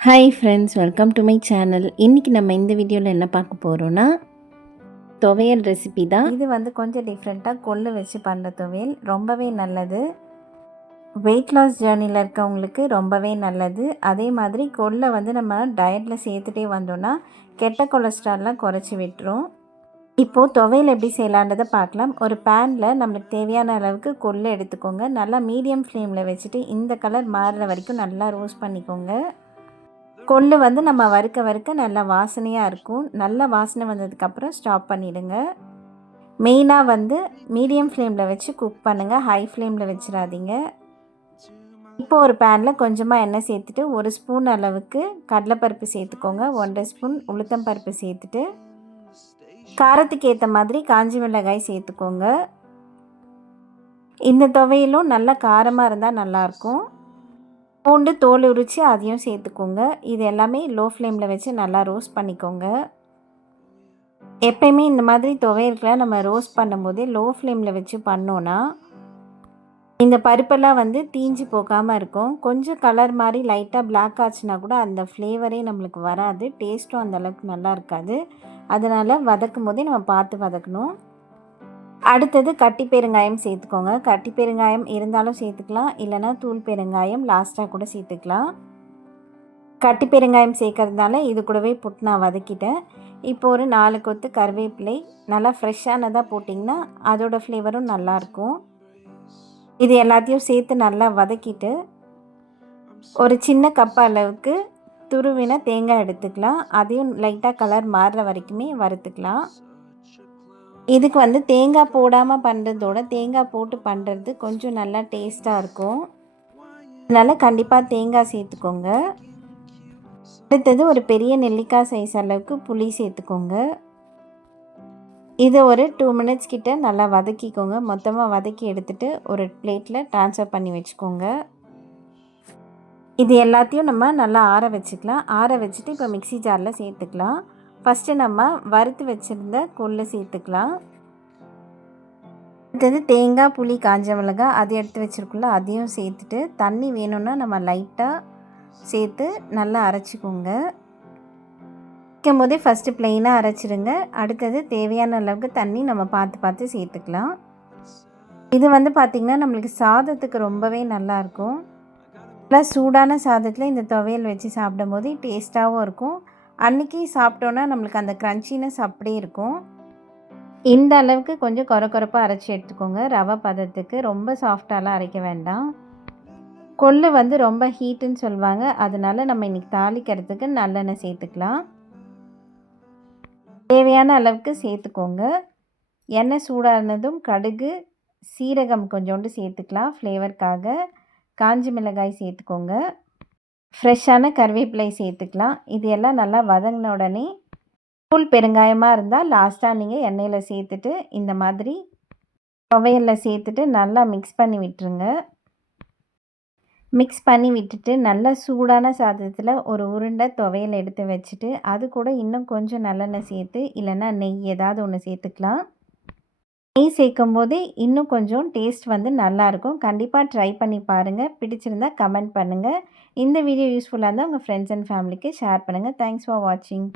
Hi friends welcome to my channel இன்றைக்கி நம்ம இந்த வீடியோவில் என்ன பார்க்க போகிறோன்னா துவையல் ரெசிபி தான். இது வந்து கொஞ்சம் டிஃப்ரெண்ட்டாக கொள்ளு வச்சு பண்ணுற துவையல். ரொம்பவே நல்லது. வெயிட் லாஸ் ஜேர்னியில் இருக்கவங்களுக்கு ரொம்பவே நல்லது. அதே மாதிரி கொள்ளை வந்து நம்ம டயட்டில் சேர்த்துட்டே வந்தோன்னா கெட்ட கொலஸ்ட்ரால்லாம் குறைச்சி விட்டுரும். இப்போது துவையல் எப்படி செய்யலான்றதை பார்க்கலாம். ஒரு பேனில் நம்மளுக்கு தேவையான அளவுக்கு கொள்ளை எடுத்துக்கோங்க. நல்லா மீடியம் ஃப்ளேமில் வச்சுட்டு இந்த கலர் மாறுற வரைக்கும் நல்லா ரோஸ்ட் பண்ணிக்கோங்க. கொள்ளு வந்து நம்ம வறுக்க வறுக்க நல்லா வாசனையாக இருக்கும். நல்ல வாசனை வந்ததுக்கப்புறம் ஸ்டாப் பண்ணிவிடுங்க மெயினாக வந்து மீடியம் ஃப்ளேமில் வச்சு குக் பண்ணுங்கள் ஹை ஃப்ளேமில் வச்சிடாதீங்க. இப்போ ஒரு பேனில் கொஞ்சமாக எண்ணெய் சேர்த்துட்டு ஒரு ஸ்பூன் அளவுக்கு கடலைப்பருப்பு சேர்த்துக்கோங்க. ஒன்றரை ஸ்பூன் உளுத்தம் பருப்பு சேர்த்துட்டு காரத்துக்கு ஏற்ற மாதிரி காஞ்சி மிளகாய் சேர்த்துக்கோங்க. இந்த துவையிலும் நல்லா காரமாக இருந்தால் நல்லாயிருக்கும் பூண்டு தோல் உரித்து அதையும் சேர்த்துக்கோங்க. இது எல்லாமே லோ ஃப்ளேமில் வச்சு நல்லா ரோஸ்ட் பண்ணிக்கோங்க. எப்பயுமே இந்த மாதிரி துவையல்களை நம்ம ரோஸ்ட் பண்ணும்போதே லோ ஃப்ளேமில் வச்சு பண்ணோன்னா இந்த பருப்பெல்லாம் வந்து தீஞ்சு போகாமல் இருக்கும். கொஞ்சம் கலர் மாதிரி லைட்டாக பிளாக் ஆச்சுன்னா கூட அந்த ஃப்ளேவரே நம்மளுக்கு வராது. டேஸ்ட்டும் அந்தளவுக்கு நல்லா இருக்காது. அதனால் வதக்கும் போதே நம்ம பார்த்து வதக்கணும். அடுத்தது கட்டி பெருங்காயம் சேர்த்துக்கோங்க. கட்டி பெருங்காயம் இருந்தாலும் சேர்த்துக்கலாம். இல்லைனா தூள் பெருங்காயம் லாஸ்ட்டாக கூட சேர்த்துக்கலாம். கட்டி பெருங்காயம் சேர்க்கறதுனால இது கூடவே புட்டு நான் வதக்கிட்டேன். இப்போ ஒரு நாலு கொத்து கருவேப்பிலை நல்லா ஃப்ரெஷ்ஷானதாக போட்டிங்கன்னா அதோடய ஃப்ளேவரும் நல்லாயிருக்கும் இது எல்லாத்தையும் சேர்த்து நல்லா வதக்கிட்டு ஒரு சின்ன கப் அளவுக்கு துருவின தேங்காய் எடுத்துக்கலாம். அதையும் லைட்டாக கலர் மாறுற வரைக்குமே வறுத்துக்கலாம். இதுக்கு வந்து தேங்காய் போடாமல் பண்ணுறதோட தேங்காய் போட்டு பண்ணுறது கொஞ்சம் நல்லா டேஸ்ட்டாக இருக்கும். அதனால் கண்டிப்பாக தேங்காய் சேர்த்துக்கோங்க. அடுத்தது ஒரு பெரிய நெல்லிக்காய் சைஸ் அளவுக்கு புளி சேர்த்துக்கோங்க. இதை ஒரு டூ மினிட்ஸ் கிட்ட நல்லா வதக்கிக்கோங்க. மொத்தமாக வதக்கி எடுத்துகிட்டு ஒரு பிளேட்டில் ட்ரான்ஸ்ஃபர் பண்ணி வச்சுக்கோங்க. இது எல்லாத்தையும் நம்ம நல்லா ஆற வச்சுக்கலாம். ஆற வச்சுட்டு இப்போ மிக்சி ஜாரில் சேர்த்துக்கலாம். ஃபஸ்ட்டு நம்ம வறுத்து வச்சுருந்த கொள்ளு சேர்த்துக்கலாம். அடுத்தது தேங்காய் புளி காஞ்ச மிளகாய் அது எடுத்து வச்சுருக்குள்ள அதையும் சேர்த்துட்டு தண்ணி வேணும்னா நம்ம லைட்டாக சேர்த்து நல்லா அரைச்சிக்கோங்க. வைக்கும் போதே ஃபஸ்ட்டு ப்ளெயினாக அரைச்சிடுங்க அடுத்தது தேவையான அளவுக்கு தண்ணி நம்ம பார்த்து பார்த்து சேர்த்துக்கலாம். இது வந்து பார்த்திங்கன்னா நம்மளுக்கு சாதத்துக்கு ரொம்பவே நல்லாயிருக்கும் நல்லா சூடான சாதத்தில் இந்த துவையல் வச்சு சாப்பிடும்போது டேஸ்ட்டாகவும் இருக்கும். அன்றைக்கி சாப்பிட்டோன்னா நம்மளுக்கு அந்த க்ரன்ச்சினஸ் அப்படியே இருக்கும். இந்த அளவுக்கு கொஞ்சம் குறை குறைப்பாக அரைச்சி எடுத்துக்கோங்க. ரவை பதத்துக்கு ரொம்ப சாஃப்டாலாம் அரைக்க வேண்டாம். கொள்ளு வந்து ரொம்ப ஹீட்டுன்னு சொல்லுவாங்க. அதனால் நம்ம இன்றைக்கி தாளிக்கிறதுக்கு நல்லெண்ணெய் சேர்த்துக்கலாம். தேவையான அளவுக்கு சேர்த்துக்கோங்க. எண்ணெய் சூடானதும் கடுகு சீரகம் கொஞ்சோண்டு சேர்த்துக்கலாம். ஃப்ளேவருக்காக காஞ்சி மிளகாய் சேர்த்துக்கோங்க. ஃப்ரெஷ்ஷான கருவேப்பிலை சேர்த்துக்கலாம். இது எல்லாம் நல்லா வதங்கின உடனே தூள் பெருங்காயமாக இருந்தால் லாஸ்ட்டாக நீங்கள் எண்ணெயில் சேர்த்துட்டு இந்த மாதிரி துவையலில் சேர்த்துட்டு நல்லா மிக்ஸ் பண்ணி விட்டுருங்க. மிக்ஸ் பண்ணி விட்டுட்டு நல்லா சூடான சாதத்தில் ஒரு உருண்டை துவையல் எடுத்து வச்சுட்டு அது கூட இன்னும் கொஞ்சம் நல்லெண்ணெய் சேர்த்து இல்லைன்னா நெய் ஏதாவது ஒன்று சேர்த்துக்கலாம். நெய் சேர்க்கும் போது இன்னும் கொஞ்சம் டேஸ்ட் வந்து நல்லாயிருக்கும். கண்டிப்பாக ட்ரை பண்ணி பாருங்கள் பிடிச்சிருந்தால் கமெண்ட் பண்ணுங்கள் இந்த வீடியோ யூஸ்ஃபுல்லாக இருந்தால் உங்கள் ஃப்ரெண்ட்ஸ் அண்ட் ஃபேமிலிக்கு ஷேர் பண்ணுங்கள் தேங்க்ஸ் ஃபார் வாட்சிங்